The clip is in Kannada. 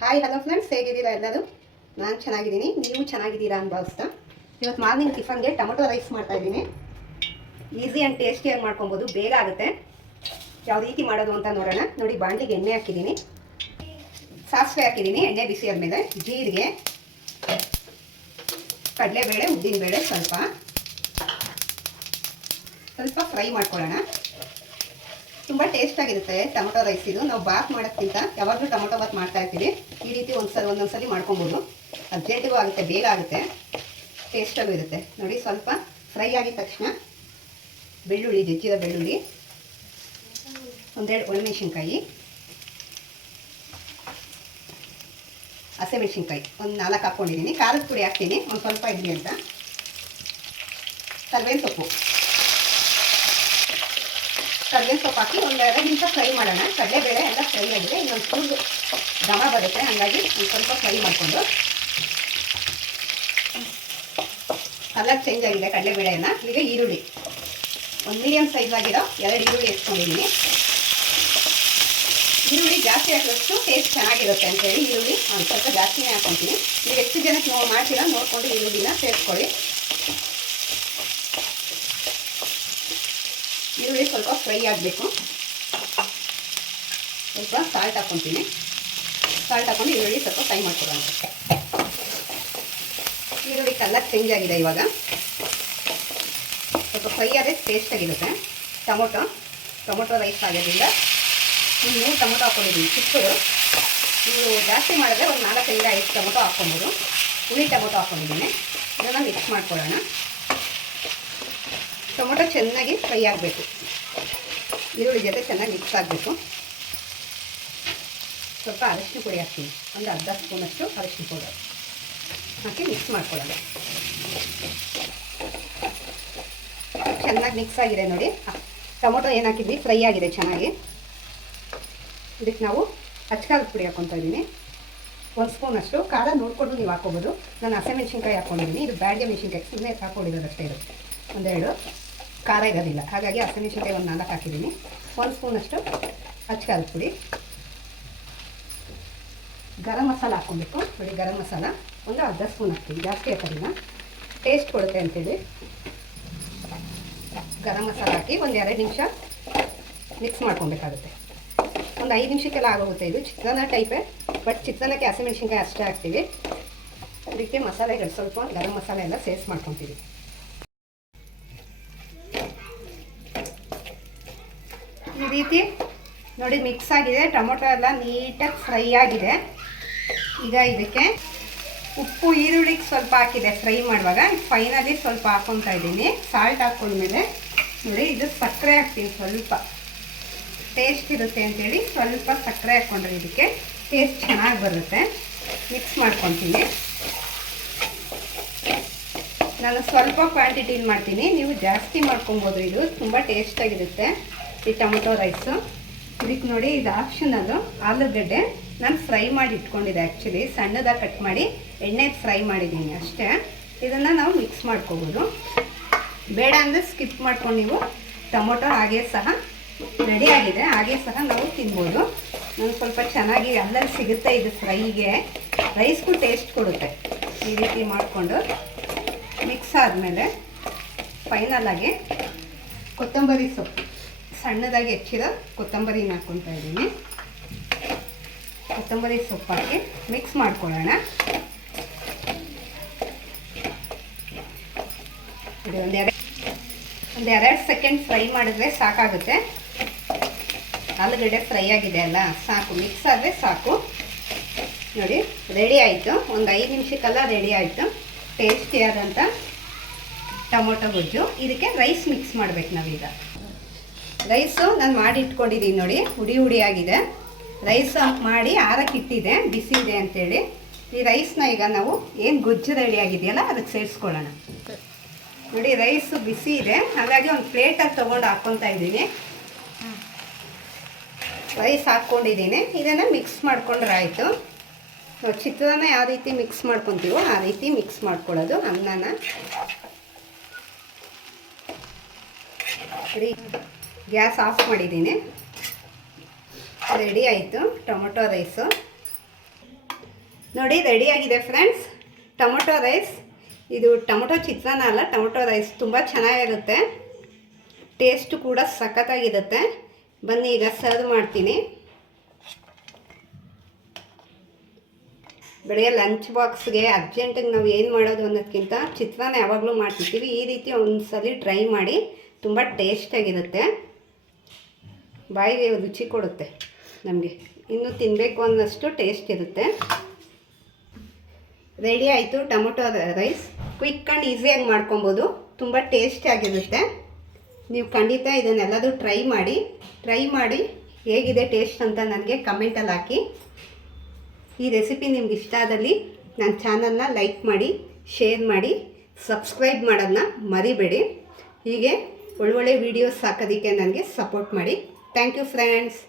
ಹಾಯ್ ಹಲೋ ಫ್ರೆಂಡ್ಸ್ ಹೇಗಿದ್ದೀರಾ ಎಲ್ಲರೂ? ನಾನು ಚೆನ್ನಾಗಿದ್ದೀನಿ. ನೀವು ಚೆನ್ನಾಗಿದ್ದೀರಾ ಅಂತ ಭಾವಿಸ್ತಾ. ಇವತ್ತು ಮಾರ್ನಿಂಗ್ ಟಿಫನ್ಗೆ ಟೊಮೊಟೊ ರೈಸ್ ಮಾಡ್ತಾ ಇದ್ದೀನಿ. ಈಸಿ ಆ್ಯಂಡ್ ಟೇಸ್ಟಿಯಾಗಿ ಮಾಡ್ಕೊಬೋದು. ಬೇಗ ಆಗುತ್ತೆ. ಯಾವ ರೀತಿ ಮಾಡೋದು ಅಂತ ನೋಡೋಣ. ನೋಡಿ ಬಾಂಡಿಗೆ ಎಣ್ಣೆ ಹಾಕಿದ್ದೀನಿ. ಸಾಸಿವೆ ಹಾಕಿದ್ದೀನಿ. ಎಣ್ಣೆ ಬಿಸಿ ಆದಮೇಲೆ ಜೀರಿಗೆ, ಕಡಲೆಬೇಳೆ, ಉದ್ದಿನಬೇಳೆ ಸ್ವಲ್ಪ. ಸ್ವಲ್ಪ ಫ್ರೈ ಮಾಡ್ಕೊಳ್ಳೋಣ. ತುಂಬ ಟೇಸ್ಟಾಗಿರುತ್ತೆ ಟೊಮೊಟೊ ರೈಸ್ ಇದು. ನಾವು ಬಾತ್ ಮಾಡೋಕ್ಕಿಂತ ಯಾವಾಗಲೂ ಟೊಮೊಟೊ ಬಾತ್ ಮಾಡ್ತಾ ಇರ್ತೀವಿ. ಈ ರೀತಿ ಒಂದ್ಸಲ, ಒಂದೊಂದ್ಸಲಿ ಮಾಡ್ಕೊಬೋದು. ಅರ್ಜೆಂಟಿಗೂ ಆಗುತ್ತೆ, ಬೇಗ ಆಗುತ್ತೆ. ಟೇಸ್ಟಾಗೂ ಇರುತ್ತೆ. ನೋಡಿ, ಸ್ವಲ್ಪ ಫ್ರೈ ಆಗಿದ ತಕ್ಷಣ ಬೆಳ್ಳುಳ್ಳಿ, ಜಜ್ಜಿದ ಬೆಳ್ಳುಳ್ಳಿ, ಒಂದೆರಡು ಒಣಮೆಣಸಿನ್ಕಾಯಿ, ಹಸೆಮೆಣಸಿನ್ಕಾಯಿ. ಒಂದು ನಾಲ್ಕು ಹಾಕ್ಕೊಂಡಿದ್ದೀನಿ ಖಾರದ ಪುಡಿ ಹಾಕ್ತೀನಿ. ಒಂದು ಸ್ವಲ್ಪ ಇಡ್ಲಿ ಅಂತ. ಕರ್ಬೇವಿನ ಸೊಪ್ಪು. ಕರ್ಬೇವಿನ ಸೊಪ್ಪು ಹಾಕಿ ಒಂದು ಎರಡು ನಿಮಿಷ ಫ್ರೈ ಮಾಡೋಣ. ಕಡಲೆಬೇಳೆ ಎಲ್ಲ ಫ್ರೈ ಆಗಿದೆ. ಇನ್ನೊಂದು ಫುಲ್ ಘಮ ಬರುತ್ತೆ. ಹಾಗಾಗಿ ಸ್ವಲ್ಪ ಫ್ರೈ ಮಾಡಿಕೊಂಡು. ಕಲರ್ ಚೇಂಜ್ ಆಗಿದೆ ಕಡಲೆಬೇಳೆಯನ್ನು ಈಗ ಈರುಳ್ಳಿ. ಒಂದು ಮೀಡಿಯಮ್ ಸೈಜ್ ಆಗಿರೋ ಎರಡು ಈರುಳ್ಳಿ ಎತ್ಕೊಂಡಿದ್ದೀನಿ. ಈರುಳ್ಳಿ ಜಾಸ್ತಿ ಹಾಕಿದಷ್ಟು ಟೇಸ್ಟ್ ಚೆನ್ನಾಗಿರುತ್ತೆ ಅಂತೇಳಿ ಈರುಳ್ಳಿ ಒಂದು ಸ್ವಲ್ಪ ಜಾಸ್ತಿನೇ ಹಾಕೊತೀನಿ ನೀವು ಎಷ್ಟು ಜನಕ್ಕೆ ನೋವು ಮಾಡ್ತೀರಾ ನೋಡಿಕೊಂಡು ಈರುಳ್ಳಿನ ಸೇರಿಸ್ಕೊಳ್ಳಿ. ಈರುಳ್ಳಿ ಸ್ವಲ್ಪ ಫ್ರೈ ಆಗಬೇಕು. ಸ್ವಲ್ಪ ಸಾಲ್ಟ್ ಹಾಕ್ಕೊತೀನಿ ಸಾಲ್ಟ್ ಹಾಕೊಂಡು ಈರುಳ್ಳಿ ಸ್ವಲ್ಪ ಫ್ರೈ ಮಾಡ್ಕೊಡೋಣ ಈರುಳ್ಳಿ ಕಲರ್ ಚೇಂಜ್ ಆಗಿದೆ ಇವಾಗ. ಸ್ವಲ್ಪ ಫ್ರೈ ಆದರೆ ಟೇಸ್ಟಾಗಿರುತ್ತೆ ಟೊಮೊಟೊ ಟೊಮೊಟೊ ರೈಸ್ ಆಗೋದ್ರಿಂದ ಒಂದು ಮೂರು ಟೊಮೊಟೊ ಹಾಕ್ಕೊಂಡಿದ್ದೀನಿ ಚಿಕ್ಕದು. ನೀವು ಜಾಸ್ತಿ ಮಾಡಿದ್ರೆ ಒಂದು ನಾಲ್ಕರಿಂದ ಐದು ಟೊಮೊಟೊ ಹಾಕ್ಕೊಬೋದು. ಹುಳಿ ಟೊಮೊಟೊ ಹಾಕ್ಕೊಂಡಿದ್ದೀನಿ ಇದನ್ನು ಮಿಕ್ಸ್ ಮಾಡ್ಕೊಳ್ಳೋಣ. ಟೊಮೊಟೊ ಚೆನ್ನಾಗಿ ಫ್ರೈ ಆಗಬೇಕು. ಈರುಳ್ಳಿ ಜೊತೆ ಚೆನ್ನಾಗಿ ಮಿಕ್ಸ್ ಆಗಬೇಕು. ಸ್ವಲ್ಪ ಅರಶಿನ ಪುಡಿ ಹಾಕ್ತೀನಿ. ಒಂದು ಅರ್ಧ ಸ್ಪೂನಷ್ಟು ಅರಶಿನ ಪೌಡರ್ ಹಾಕಿ ಮಿಕ್ಸ್ ಮಾಡ್ಕೊಳ್ಳೋಣ ಚೆನ್ನಾಗಿ ಮಿಕ್ಸ್ ಆಗಿದೆ ನೋಡಿ. ಟೊಮೊಟೊ ಏನು ಹಾಕಿದ್ವಿ? ಫ್ರೈ ಆಗಿದೆ ಚೆನ್ನಾಗಿ. ಇದಕ್ಕೆ ನಾವು ಅಚ್ಕಾರದ ಪುಡಿ ಹಾಕ್ಕೊತಾ ಇದ್ದೀನಿ. ಒಂದು ಸ್ಪೂನಷ್ಟು ಖಾರ ನೋಡಿಕೊಂಡು ನೀವು ಹಾಕೋಬೋದು. ನಾನು ಹಸಿಮೆಣ್ಸಿನ್ಕಾಯಿ ಹಾಕ್ಕೊಂಡಿದ್ದೀನಿ ಇದು ಬ್ಯಾಡಿಗೆ ಮೆಣಸಿನ್ಕಾಯಿ. ಸುಮ್ಮನೆ ಹಾಕೊಂಡಿರೋದಷ್ಟೇ ಇರುತ್ತೆ ಒಂದೆರಡು. ಖಾರ ಇರೋದಿಲ್ಲ. ಹಾಗಾಗಿ ಹಸಿಮೆಣಸಿನ್ಕಾಯಿ ಒಂದು ನಾಲ್ಕು ಹಾಕಿದ್ದೀನಿ. ಒಂದು ಸ್ಪೂನಷ್ಟು ಅಚ್ಕಾರದ ಪುಡಿ. ಗರಂ ಮಸಾಲ ಹಾಕ್ಕೊಬೇಕು. ನೋಡಿ, ಗರಂ ಮಸಾಲ. ಒಂದು ಅರ್ಧ ಸ್ಪೂನ್ ಹಾಕ್ತೀನಿ. ಜಾಸ್ತಿ ಹಾಕೋದಿಲ್ಲ. ಟೇಸ್ಟ್ ಕೊಡುತ್ತೆ ಅಂತೇಳಿ. ಗರಂ ಮಸಾಲ ಹಾಕಿ ಒಂದು ಎರಡು ನಿಮಿಷ ಮಿಕ್ಸ್ ಮಾಡ್ಕೊಬೇಕಾಗುತ್ತೆ. ಒಂದು ಐದು ನಿಮಿಷಕ್ಕೆಲ್ಲ ಆಗೋಗುತ್ತೆ ಇದು. ಚಿತ್ರಾನ್ನ ಟೈಪೇ ಬಟ್ ಚಿತ್ರಾನ್ನಕ್ಕೆ ಹಸಿಮೆಣ್ಸಿನ್ಕಾಯಿ ಅಷ್ಟೇ ಹಾಕ್ತೀವಿ. ಅದಕ್ಕೆ ಮಸಾಲೆಗಳು ಸ್ವಲ್ಪ ಗರಂ ಮಸಾಲೆ ಎಲ್ಲ ಸೇರಿಸಿ ಮಾಡ್ಕೊತೀವಿ. ಈ ರೀತಿ ನೋಡಿ ಮಿಕ್ಸ್ ಆಗಿದೆ. ಟೊಮೊಟೊ ಎಲ್ಲ ನೀಟಾಗಿ ಫ್ರೈ ಆಗಿದೆ. ಈಗ ಇದಕ್ಕೆ ಉಪ್ಪು ಈರುಳ್ಳಿಗೆ ಸ್ವಲ್ಪ ಹಾಕಿದೆ ಫ್ರೈ ಮಾಡುವಾಗ. ಫೈನಲಿ ಸ್ವಲ್ಪ ಹಾಕ್ಕೊತಾ ಇದ್ದೀನಿ. ಸಾಲ್ಟ್ ಹಾಕ್ಕೊಂಡ್ಮೇಲೆ ನೋಡಿ ಇದು ಸಕ್ಕರೆ ಹಾಕ್ತೀನಿ ಸ್ವಲ್ಪ. ಟೇಸ್ಟ್ ಇರುತ್ತೆ ಅಂತೇಳಿ ಸ್ವಲ್ಪ ಸಕ್ಕರೆ ಹಾಕ್ಕೊಂಡ್ರೆ ಇದಕ್ಕೆ ಟೇಸ್ಟ್ ಚೆನ್ನಾಗಿ ಬರುತ್ತೆ. ಮಿಕ್ಸ್ ಮಾಡ್ಕೊತೀನಿ ನಾನು ಸ್ವಲ್ಪ ಕ್ವಾಂಟಿಟೀಲಿ ಮಾಡ್ತೀನಿ. ನೀವು ಜಾಸ್ತಿ ಮಾಡ್ಕೊಬೋದು ಇದು. ತುಂಬ ಟೇಸ್ಟಾಗಿರುತ್ತೆ ಈ ಟೊಮೊಟೊ ರೈಸು. ಇದಕ್ಕೆ ನೋಡಿ ಇದು ಆಪ್ಷನಲ್ಲು ಆಲೂಗಡ್ಡೆ. ನಾನು ಫ್ರೈ ಮಾಡಿ ಇಟ್ಕೊಂಡಿದ್ದೆ ಆ್ಯಕ್ಚುಲಿ ಸಣ್ಣದಾಗಿ ಕಟ್ ಮಾಡಿ ಎಣ್ಣೆ ಫ್ರೈ ಮಾಡಿದ್ದೀನಿ ಅಷ್ಟೇ. ಇದನ್ನು ನಾವು ಮಿಕ್ಸ್ ಮಾಡ್ಕೋಬೋದು. ಬೇಡ ಅಂದರೆ ಸ್ಕಿಪ್ ಮಾಡ್ಕೊಂಡು ನೀವು ಟೊಮೊಟೊ ಹಾಗೆ ಸಹ ರೆಡಿ ಆಗಿದೆ. ಹಾಗೆ ಸಹ ನಾವು ತಿನ್ಬೋದು. ನಾನು ಸ್ವಲ್ಪ ಚೆನ್ನಾಗಿ ಅಲ್ಲಲ್ಲಿ ಸಿಗುತ್ತೆ ಇದು ಫ್ರೈಗೆ. ರೈಸ್ಗೂ ಟೇಸ್ಟ್ ಕೊಡುತ್ತೆ ಈ ರೀತಿ ಮಾಡಿಕೊಂಡು. ಮಿಕ್ಸ್ ಆದಮೇಲೆ ಫೈನಲಾಗಿ ಕೊತ್ತಂಬರಿ ಸೊಪ್ಪು. ಸಣ್ಣದಾಗಿ ಹೆಚ್ಚಿರೋ ಕೊತ್ತಂಬರಿ ಹಾಕ್ಕೊತಾ ಇದ್ದೀನಿ. ಕೊತ್ತಂಬರಿ ಸೊಪ್ಪು ಹಾಕಿ ಮಿಕ್ಸ್ ಮಾಡ್ಕೊಳ್ಳೋಣ. ಇದು ಒಂದೆರಡು ಒಂದು ಎರಡು ಸೆಕೆಂಡ್ ಫ್ರೈ ಮಾಡಿದ್ರೆ ಸಾಕಾಗುತ್ತೆ. ಆಲೂಗಡ್ಡೆ ಫ್ರೈ ಆಗಿದೆ ಅಲ್ಲ, ಸಾಕು. ಮಿಕ್ಸ್ ಆದರೆ ಸಾಕು. ನೋಡಿ ರೆಡಿ ಆಯಿತು. ಒಂದು ಐದು ನಿಮಿಷಕ್ಕೆಲ್ಲ ರೆಡಿ ಆಯಿತು. ಟೇಸ್ಟಿಯಾದಂಥ ಟೊಮೊಟೊ ಗೊಜ್ಜು. ಇದಕ್ಕೆ ರೈಸ್ ಮಿಕ್ಸ್ ಮಾಡ್ಬೇಕು ನಾವೀಗ. ರೈಸು ನಾನು ಮಾಡಿ ಇಟ್ಕೊಂಡಿದ್ದೀನಿ ನೋಡಿ, ಹುಡಿ ಹುಡಿ ಆಗಿದೆ ರೈಸ್ ಮಾಡಿ ಆರಕ್ಕೆ ಇಟ್ಟಿದೆ ಬಿಸಿ ಇದೆ ಅಂತೇಳಿ. ಈ ರೈಸ್ನ ಈಗ ನಾವು ಏನು ಗೊಜ್ಜು ರೆಡಿ ಆಗಿದೆಯಲ್ಲ ಅದಕ್ಕೆ ಸೇರಿಸ್ಕೊಳ್ಳೋಣ. ನೋಡಿ ರೈಸು ಬಿಸಿ ಇದೆ. ಹಾಗಾಗಿ ಒಂದು ಪ್ಲೇಟಲ್ಲಿ ತೊಗೊಂಡು ಹಾಕ್ಕೊತಾ ಇದ್ದೀನಿ. ರೈಸ್ ಹಾಕ್ಕೊಂಡಿದ್ದೀನಿ ಇದನ್ನು ಮಿಕ್ಸ್ ಮಾಡ್ಕೊಂಡ್ರೆ ಆಯಿತು. ಚಿತ್ರಾನ್ನ ಯಾವ ರೀತಿ ಮಿಕ್ಸ್ ಮಾಡ್ಕೊತೀವೋ ಆ ರೀತಿ ಮಿಕ್ಸ್ ಮಾಡ್ಕೊಳ್ಳೋದು. ಅನ್ನನ. ಗ್ಯಾಸ್ ಆಫ್ ಮಾಡಿದ್ದೀನಿ. ರೆಡಿ ಆಯಿತು. Tomato rice. ನೋಡಿ ರೆಡಿಯಾಗಿದೆ ಫ್ರೆಂಡ್ಸ್. Tomato rice. ಇದು ಟೊಮೊಟೊ ಚಿತ್ರಾನ್ನ ಅಲ್ಲ, ಟೊಮೊಟೊ ರೈಸ್. ತುಂಬ ಚೆನ್ನಾಗಿರುತ್ತೆ. ಟೇಸ್ಟು ಕೂಡ ಸಖತ್ತಾಗಿರುತ್ತೆ. ಬನ್ನಿ, ಈಗ ಸರ್ವ್ ಮಾಡ್ತೀನಿ. ಬೆಳಗ್ಗೆ ಲಂಚ್ ಬಾಕ್ಸ್ಗೆ ಅರ್ಜೆಂಟಿಗೆ ನಾವು ಏನು ಮಾಡೋದು ಅನ್ನೋದಕ್ಕಿಂತ ಚಿತ್ರಾನ್ನ ಯಾವಾಗಲೂ ಮಾಡ್ತಿರ್ತೀವಿ. ಈ ರೀತಿ ಒಂದ್ಸಲಿ ಟ್ರೈ ಮಾಡಿ, ತುಂಬ ಟೇಸ್ಟಾಗಿರುತ್ತೆ. ಬಾಯಿಗೆ ರುಚಿ ಕೊಡುತ್ತೆ ನಮಗೆ. ಇನ್ನೂ ತಿನ್ನಬೇಕು ಅನ್ನೋಷ್ಟು ಟೇಸ್ಟ್ ಇರುತ್ತೆ. ರೆಡಿ ಆಯಿತು ಟೊಮೊಟೊ ರೈಸ್ ಕ್ವಿಕ್ ಆ್ಯಂಡ್ ಈಸಿಯಾಗಿ ಮಾಡ್ಕೊಬೋದು. ತುಂಬ ಟೇಸ್ಟಿಯಾಗಿರುತ್ತೆ ನೀವು ಖಂಡಿತ ಇದನ್ನೆಲ್ಲದೂ ಟ್ರೈ ಮಾಡಿ. ಟ್ರೈ ಮಾಡಿ. ಹೇಗಿದೆ ಟೇಸ್ಟ್ ಅಂತ ನನಗೆ ಕಮೆಂಟಲ್ಲಿ ಹಾಕಿ. ಈ ರೆಸಿಪಿ ನಿಮ್ಗೆ ಇಷ್ಟ ಆದಲ್ಲಿ ನನ್ನ ಚಾನಲ್ನ ಲೈಕ್ ಮಾಡಿ ಶೇರ್ ಮಾಡಿ ಸಬ್ಸ್ಕ್ರೈಬ್ ಮಾಡೋದನ್ನ ಮರಿಬೇಡಿ. ಹೀಗೆ ಒಳ್ಳೊಳ್ಳೆ ವೀಡಿಯೋಸ್ ಹಾಕೋದಕ್ಕೆ ನನಗೆ ಸಪೋರ್ಟ್ ಮಾಡಿ. Thank you friends